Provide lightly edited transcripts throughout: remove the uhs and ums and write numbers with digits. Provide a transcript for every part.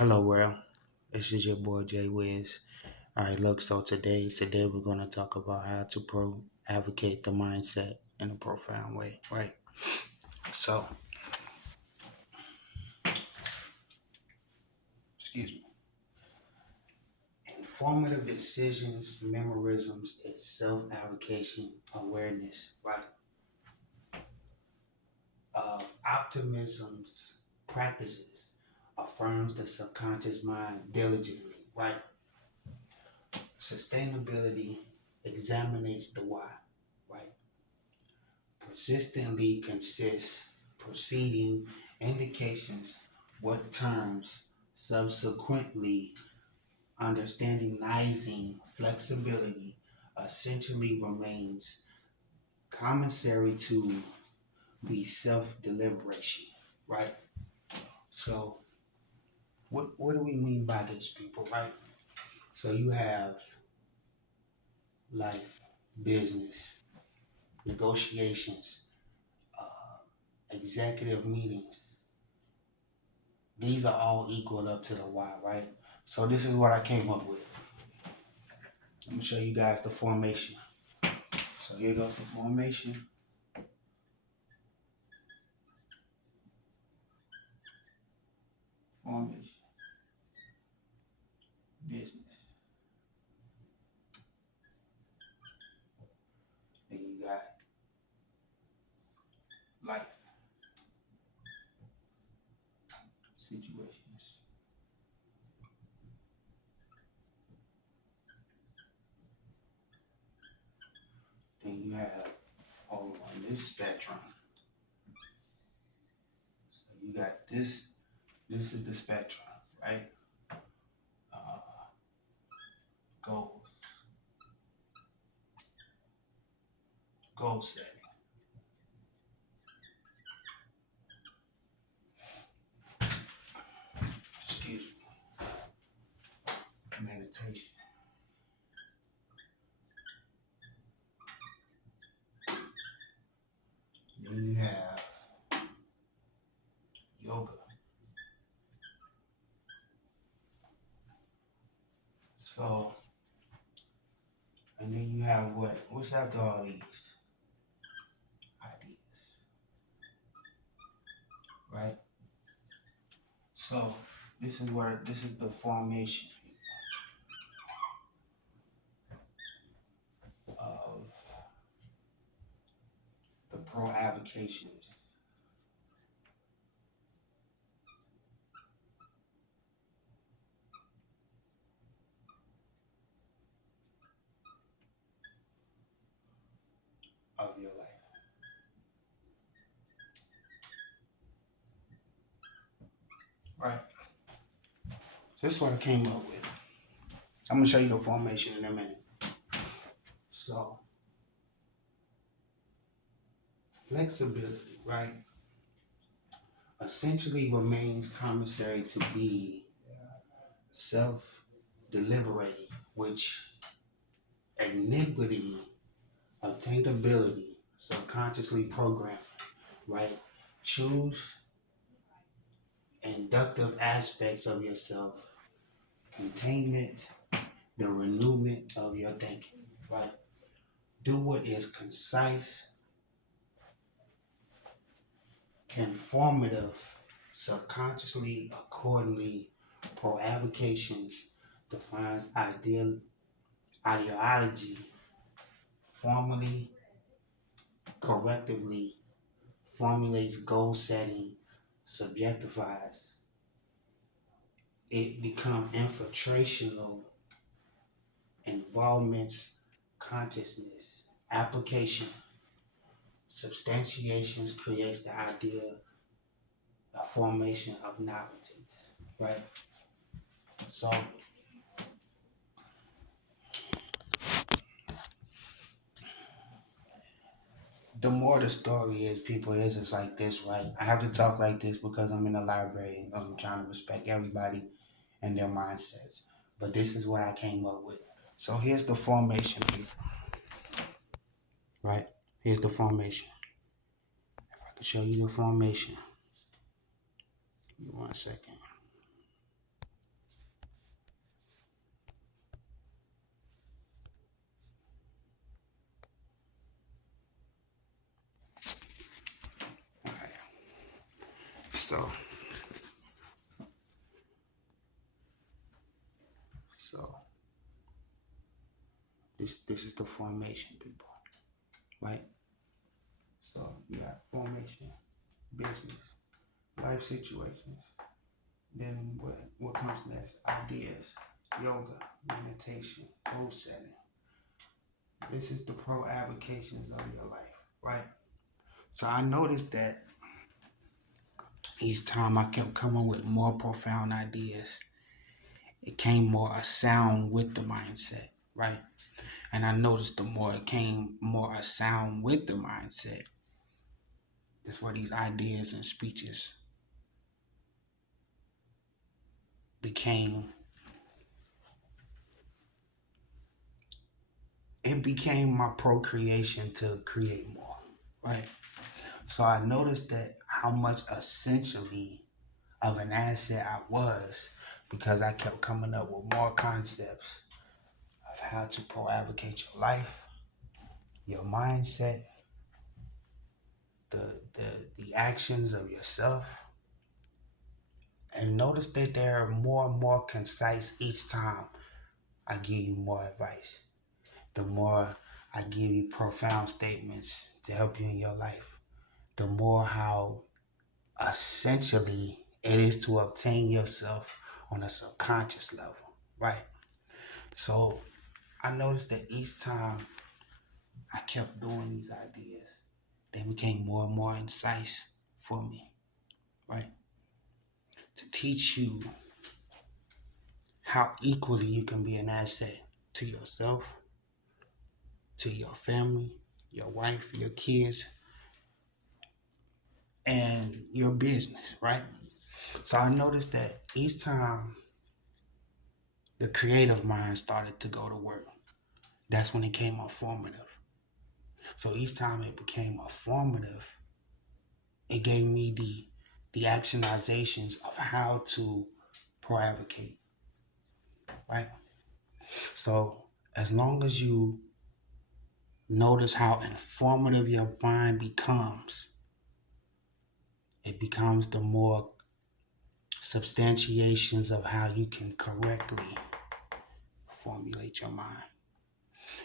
Hello, world. This is your boy Jay Wiz. All right, look. So today we're gonna talk about how to advocate the mindset in a profound way, right? So, excuse me. Informative decisions, memorisms, and self-avocation awareness, right? Of optimism's practices affirms the subconscious mind diligently, right? Sustainability examines the why, right? Persistently consists preceding indications what terms subsequently understandingizing flexibility essentially remains commissary to be self-deliberation, right? So what do we mean by this, people, right? So you have life, business, negotiations, executive meetings. These are all equal up to the Y, right? So this is what I came up with. I'm gonna show you guys the formation. So here goes the formation. Formation. Business. Then you got life. Situations. Then you have over on this spectrum. So you got this. This is the spectrum, right? Goals. Goal setting. Excuse me. Meditation. Then you have yoga. So, and then you have what? What's after all these ideas, right? So this is the formation of the pro avocations of your life, right? So this is what I came up with. I'm gonna show you the formation in a minute. So flexibility, right, essentially remains commissary to be self-deliberating, which equanimity, attainability, subconsciously programmed, right? Choose inductive aspects of yourself, containment, the renewment of your thinking, right? Do what is concise, conformative, subconsciously, accordingly, proavocations defines ideology, formally, correctively, formulates goal setting, subjectifies. It becomes infiltrational, involvements, consciousness, application, substantiations creates the idea, the formation of novelties, right? So the more the story is, people, is it's like this, right? I have to talk like this because I'm in the library and I'm trying to respect everybody and their mindsets. But this is what I came up with. So here's the formation, people, right? Here's the formation. If I could show you the formation, give me one second. This is the formation, people, right? So you got formation, business, life situations. Then what comes next? Ideas, yoga, meditation, goal setting. This is the pro avocations of your life, right? So I noticed that each time I kept coming with more profound ideas, it came more a sound with the mindset, right? And I noticed the more it came more a sound with the mindset, that's where these ideas and speeches became, it became my procreation to create more, right? So I noticed that how much essentially of an asset I was because I kept coming up with more concepts of how to pro-advocate your life, your mindset, the actions of yourself, and notice that they are more and more concise each time I give you more advice. The more I give you profound statements to help you in your life, the more how essentially it is to obtain yourself on a subconscious level, right? So I noticed that each time I kept doing these ideas, they became more and more concise for me, right? To teach you how equally you can be an asset to yourself, to your family, your wife, your kids, and your business, right? So I noticed that each time the creative mind started to go to work, that's when it came more formative. So each time it became more formative, it gave me the actionizations of how to pro-advocate, right? So as long as you notice how informative your mind becomes, it becomes the more substantiations of how you can correctly formulate your mind.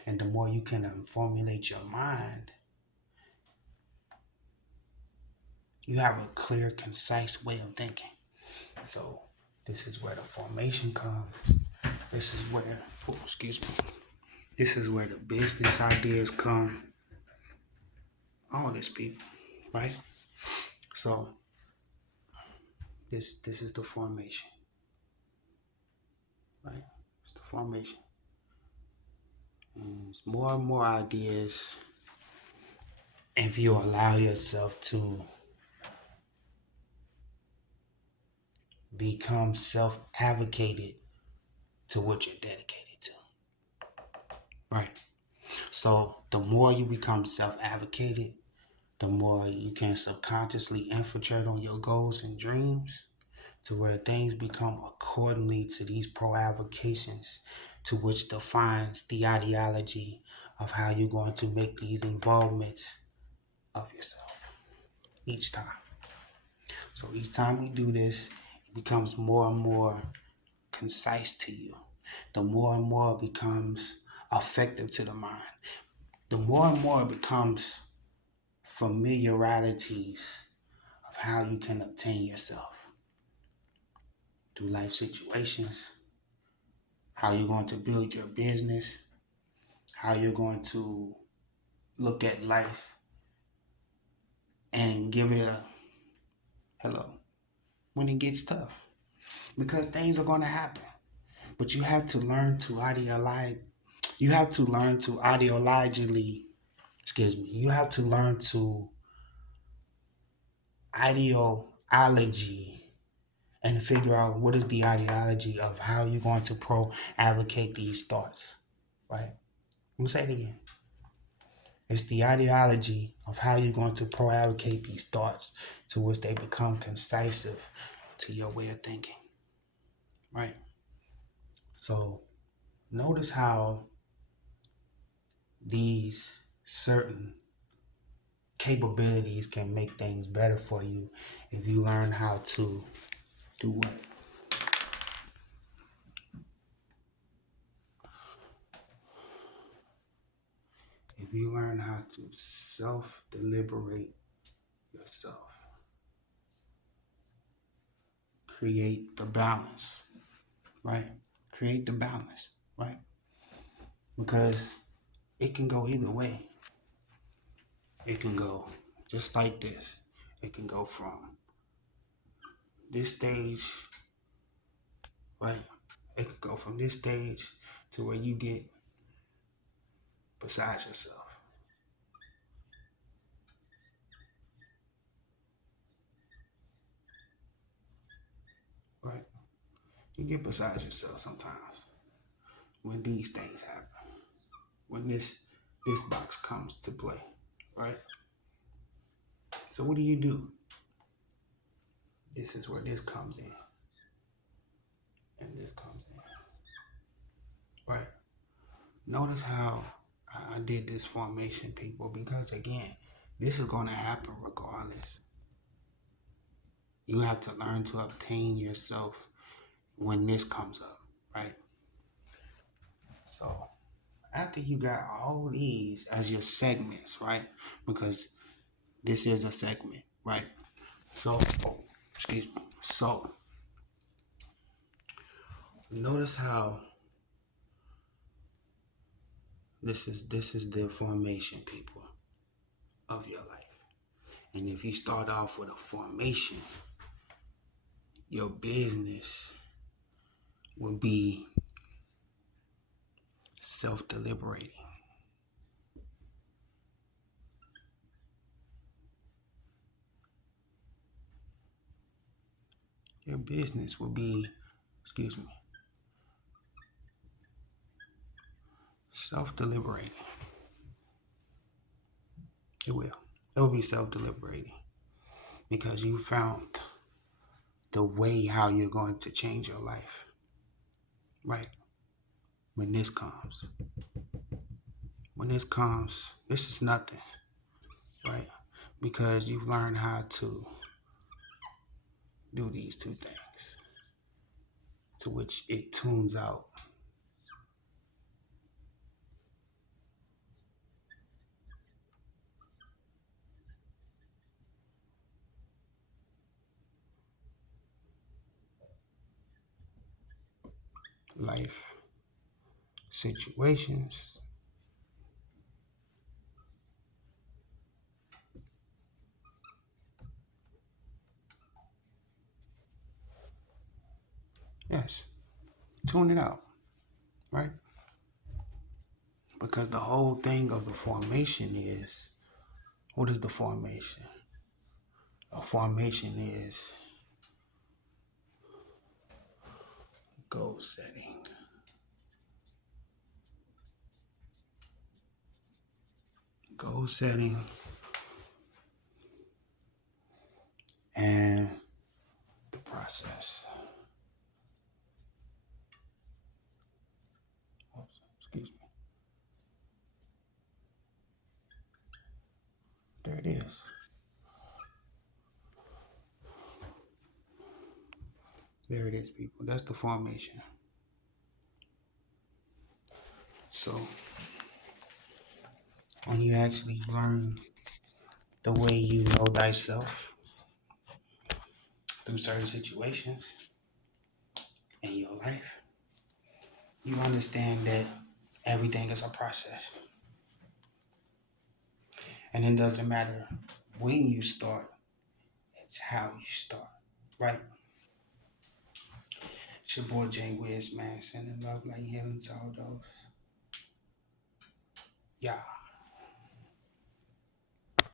And the more you can formulate your mind, you have a clear, concise way of thinking. So this is where the formation comes. This is where, oh, excuse me. This is where the business ideas come. All this, people, right? So this is the formation, right? It's the formation. And it's more and more ideas if you allow yourself to become self-advocated to what you're dedicated to, right? So the more you become self-advocated, the more you can subconsciously infiltrate on your goals and dreams to where things become accordingly to these pro-avocations to which defines the ideology of how you're going to make these involvements of yourself each time. So each time we do this, it becomes more and more concise to you. The more and more it becomes effective to the mind. The more and more it becomes familiarities of how you can obtain yourself through life situations, how you're going to build your business, how you're going to look at life and give it a hello when it gets tough. Because things are going to happen. But you have to learn to ideologize. You have to learn to ideologically, excuse me, you have to learn to ideology and figure out what is the ideology of how you're going to advocate these thoughts, right? I'm going to say it again. It's the ideology of how you're going to pro-advocate these thoughts to which they become concisive to your way of thinking, right? So notice how these certain capabilities can make things better for you if you learn how to do what? if you learn how to self deliberate yourself, create the balance, right? Create the balance, right? Because it can go either way. It can go just like this. It can go from this stage, right? It can go from this stage to where you get beside yourself, right? You get beside yourself sometimes when these things happen, when this box comes to play, right? So what do? This is where this comes in, and this comes in, right? Notice how I did this formation, people, because again, this is going to happen regardless. You have to learn to obtain yourself when this comes up, right? So after you got all these as your segments, right? Because this is a segment, right? So, excuse me. So notice how this is the formation, people, of your life. And if you start off with a formation, your business will be self-deliberating. Your business will be, excuse me, self-deliberating. It will. It will be self-deliberating because you found the way how you're going to change your life, right? When this comes, this is nothing, right? Because you've learned how to do these two things, to which it tunes out life situations. Yes, tune it out, right? Because the whole thing of the formation is, what is the formation? A formation is goal setting. Goal setting and the process. Oops, excuse me. There it is. There it is, people. That's the formation. So when you actually learn the way you know thyself through certain situations in your life, you understand that everything is a process. And it doesn't matter when you start, it's how you start, right? It's your boy Jay Wiz, man. Sending love like healing to all those. Yeah.